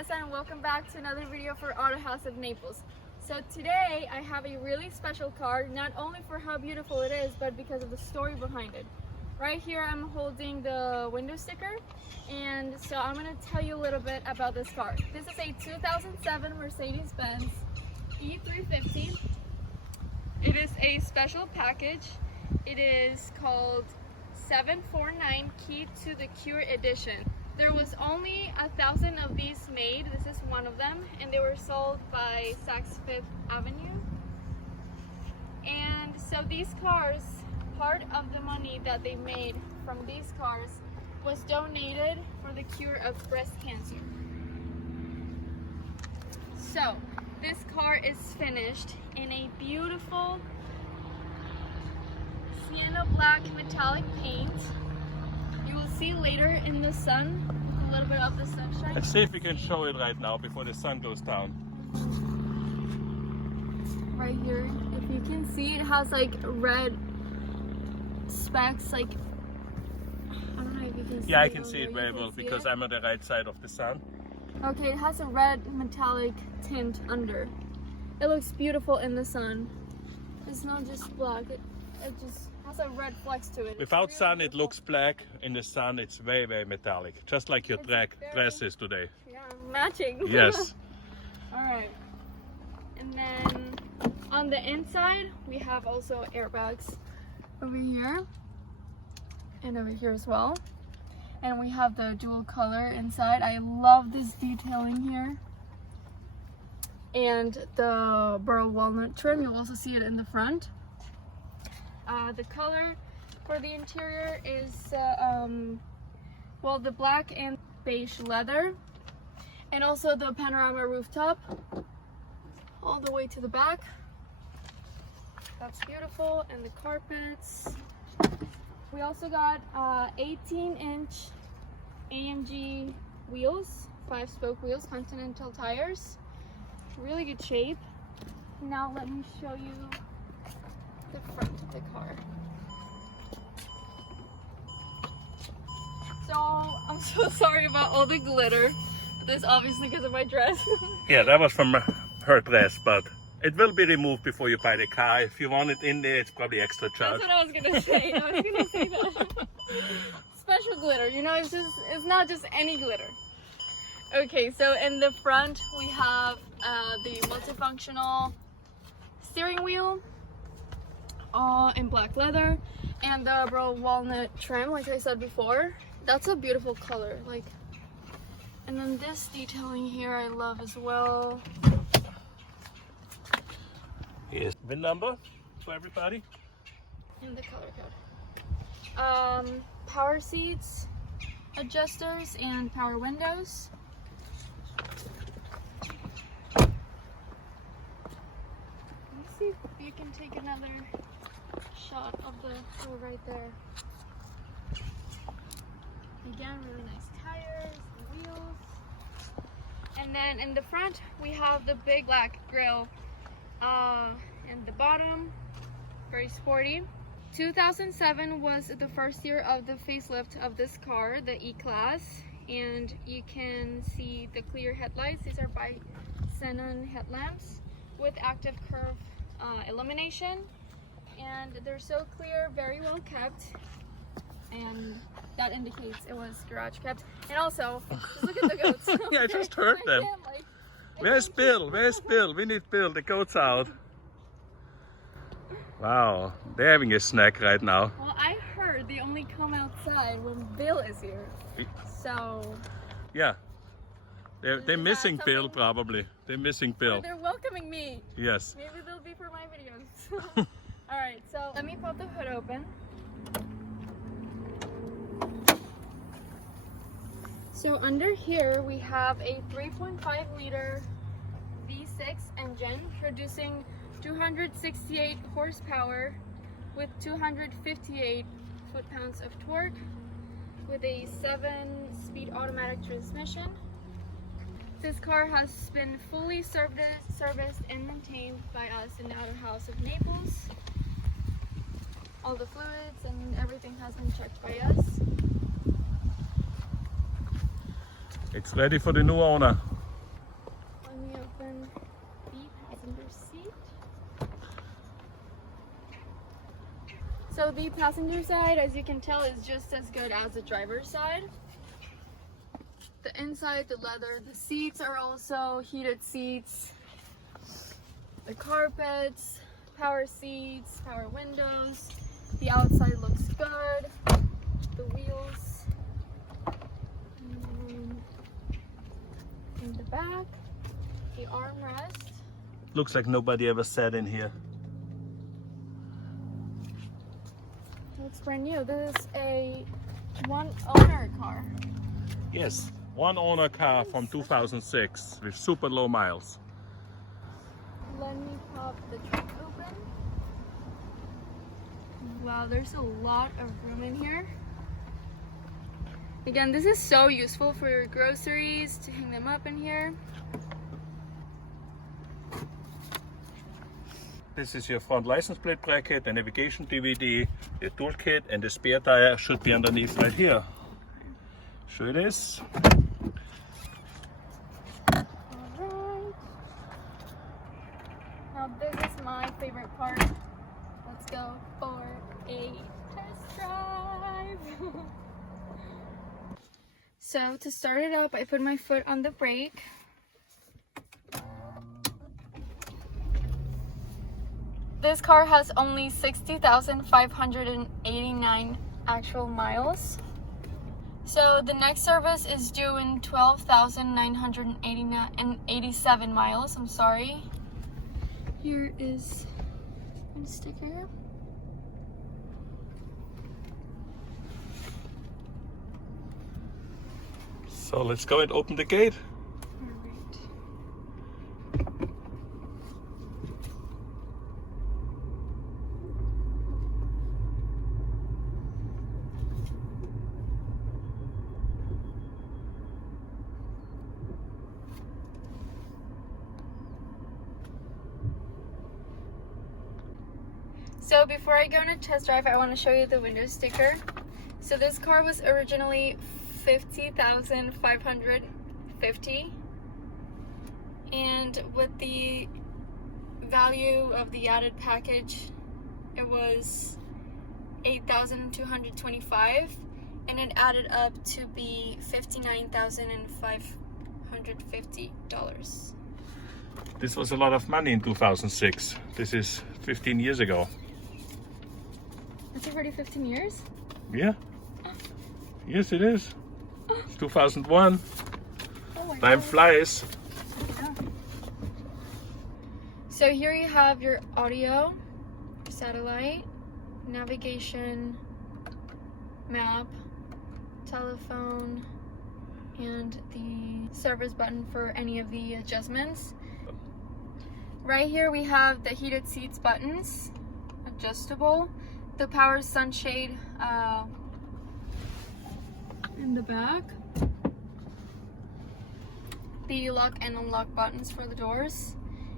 Vanessa and welcome back to another video for Auto House of Naples. So today I have a really special car, not only for how beautiful it is, but because of the story behind it. Right here I'm holding the window sticker, and so I'm going to tell you a little bit about this car. This is a 2007 Mercedes-Benz E350. It is a special package. It is called 749 Key to the Cure Edition. There was only 1,000 of these made. This is one of them, and they were sold by Saks Fifth Avenue. And so these cars, part of the money that they made from these cars was donated for the cure of breast cancer. So this car is finished in a beautiful Sienna Black Metallic paint. You will see later in the sun, a little bit of the sunshine. Let's see if we can show it right now before the sun goes down. Right here, if you can see, it has like red specks, like, I don't know if you can see. Yeah, I can see it very well because I'm on the right side of the sun. Okay, it has a red metallic tint under. It looks beautiful in the sun. It's not just black, it just has a red flex to it. Without really sun, beautiful. it looks black. In the sun, it's very, very metallic. Just like your dress is today. Yeah, matching. Yes. Alright. And then on the inside, we have also airbags over here and over here as well. And we have the dual color inside. I love this detailing here. And the burl walnut trim, you'll also see it in the front. The color for the interior is well, the black and beige leather, and also the panorama rooftop all the way to the back. That's beautiful. And the carpets. We also got 18-inch AMG wheels, 5-spoke wheels, Continental tires. Really good shape. Now let me show you the front of the car. So I'm so sorry about all the glitter. This is obviously because of my dress. Yeah, that was from her dress, but it will be removed before you buy the car. If you want it in there, it's probably extra charge. That's what I was gonna say. I was gonna say that. Special glitter, you know, it's not just any glitter. Okay, so in the front we have the multifunctional steering wheel, all in black leather, and the burl walnut trim, like I said before. That's a beautiful color, like. And then this detailing here I love as well. Here's VIN number for everybody. And the color code. Power seats, adjusters, and power windows. Let's see if you can take another shot of the door right there. Again, really nice tires, the wheels. And then in the front, we have the big black grille. And the bottom, very sporty. 2007 was the first year of the facelift of this car, the E-Class, and you can see the clear headlights. These are Bi-Xenon Headlamps with active curve illumination, and they're so clear, very well kept, and that indicates it was garage kept. And also, just look at the goats. Yeah, I just heard them. Where's Bill? Where's Bill? We need Bill. The goat's out. Wow, they're having a snack right now. Well, I heard they only come outside when Bill is here. So yeah, they're missing Bill something? Probably. They're missing Bill. Or they're welcoming me. Yes. Maybe they'll be for my videos. Alright, so let me pop the hood open. So under here we have a 3.5 liter V6 engine producing 268 horsepower with 258 foot-pounds of torque with a 7-speed automatic transmission. This car has been fully serviced and maintained by us in the Auto House of Naples. All the fluids and everything has been checked by us. It's ready for the new owner. So the passenger side, as you can tell, is just as good as the driver's side. The inside, the leather, the seats are also heated seats. The carpets, power seats, power windows. The outside looks good. The wheels. In the back, the armrest. Looks like nobody ever sat in here. Looks brand new. This is a one owner car. Yes, one owner car from 2006 with super low miles. Let me pop the trunk open. Wow, there's a lot of room in here. Again, this is so useful for your groceries, to hang them up in here. This is your front license plate bracket, the navigation DVD, the toolkit, and the spare tire should be underneath right here. Sure it is. Alright. Now this is my favorite part. Let's go for a test drive. So to start it up, I put my foot on the brake. This car has only 60,589 actual miles. So the next service is due in 12,987 miles. I'm sorry. Here is a sticker. So let's go and open the gate. So before I go on a test drive, I want to show you the window sticker. So this car was originally $50,550, and with the value of the added package, it was $8,225, and it added up to be $59,550. This was a lot of money in 2006. This is 15 years ago. It's already 15 years? Yeah. Yes, it is. It's 2001. Oh my Time God. flies. Yeah. So here you have your audio, satellite, navigation, map, telephone, and the service button for any of the adjustments. Right here we have the heated seats buttons, adjustable, the power sunshade in the back, the lock and unlock buttons for the doors,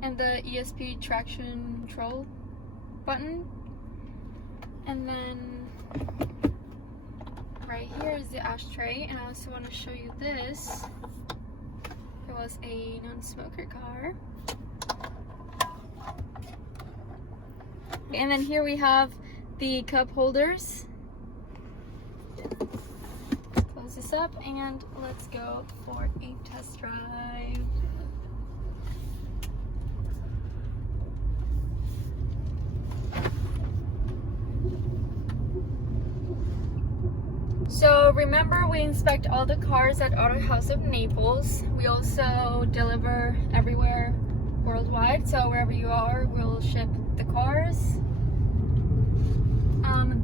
and the ESP traction control button. And then right here is the ashtray, and I also want to show you this. It was a non-smoker car. And then here we have the cup holders. Close this up and let's go for a test drive. So remember, we inspect all the cars at Auto House of Naples. We also deliver everywhere worldwide, so wherever you are, we'll ship the cars.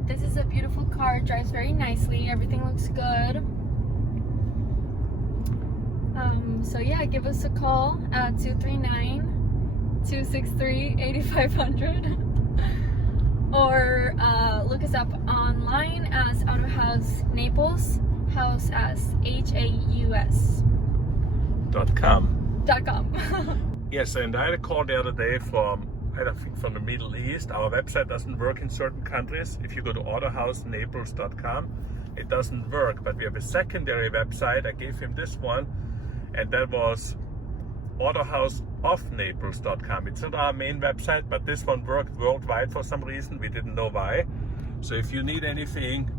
This is a beautiful car. It drives very nicely. Everything looks good. So yeah, give us a call at 239-263-8500 or look us up online as Auto House Naples, house as HAUS.com. Yes, and I had a call the other day from, I think from the Middle East. Our website doesn't work in certain countries. If you go to autohousenaples.com, it doesn't work. But we have a secondary website. I gave him this one, and that was autohouseofnaples.com. It's not our main website, but this one worked worldwide for some reason. We didn't know why. So if you need anything,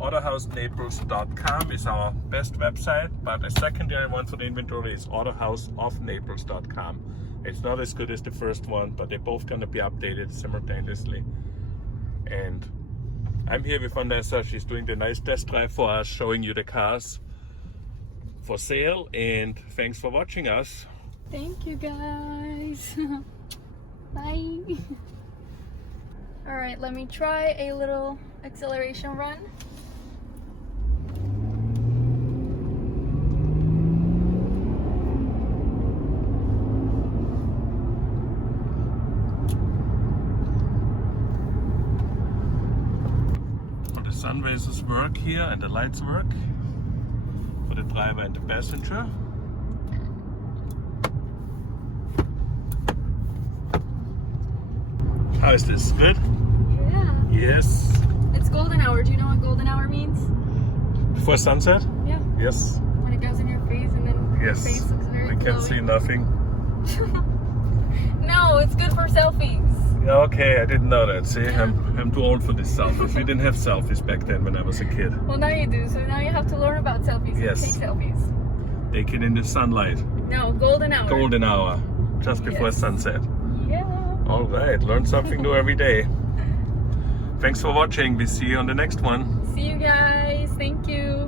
autohousenaples.com is our best website, but a secondary one for the inventory is autohouseofnaples.com. It's not as good as the first one, but they're both going to be updated simultaneously. And I'm here with Vanessa. She's doing the nice test drive for us, showing you the cars for sale. And thanks for watching us. Thank you guys. Bye. All right, let me try a little acceleration run. The sun rays work here and the lights work for the driver and the passenger. How is this? Good? Yeah. Yes. It's golden hour. Do you know what golden hour means? Before sunset? Yeah. Yes. When it goes in your face and then your Yes. face looks very We can see glowing. nothing. No, it's good for selfies. Yeah, okay, I didn't know that. See, I'm too old for this selfies. We didn't have selfies back then when I was a kid. Well, now you do. So now you have to learn about selfies Yes. and take selfies. Take it in the sunlight. No, golden hour. Golden hour. Just before Yes. sunset. Yeah. All right, learn something new every day. Thanks for watching. We see you on the next one. See you guys. Thank you.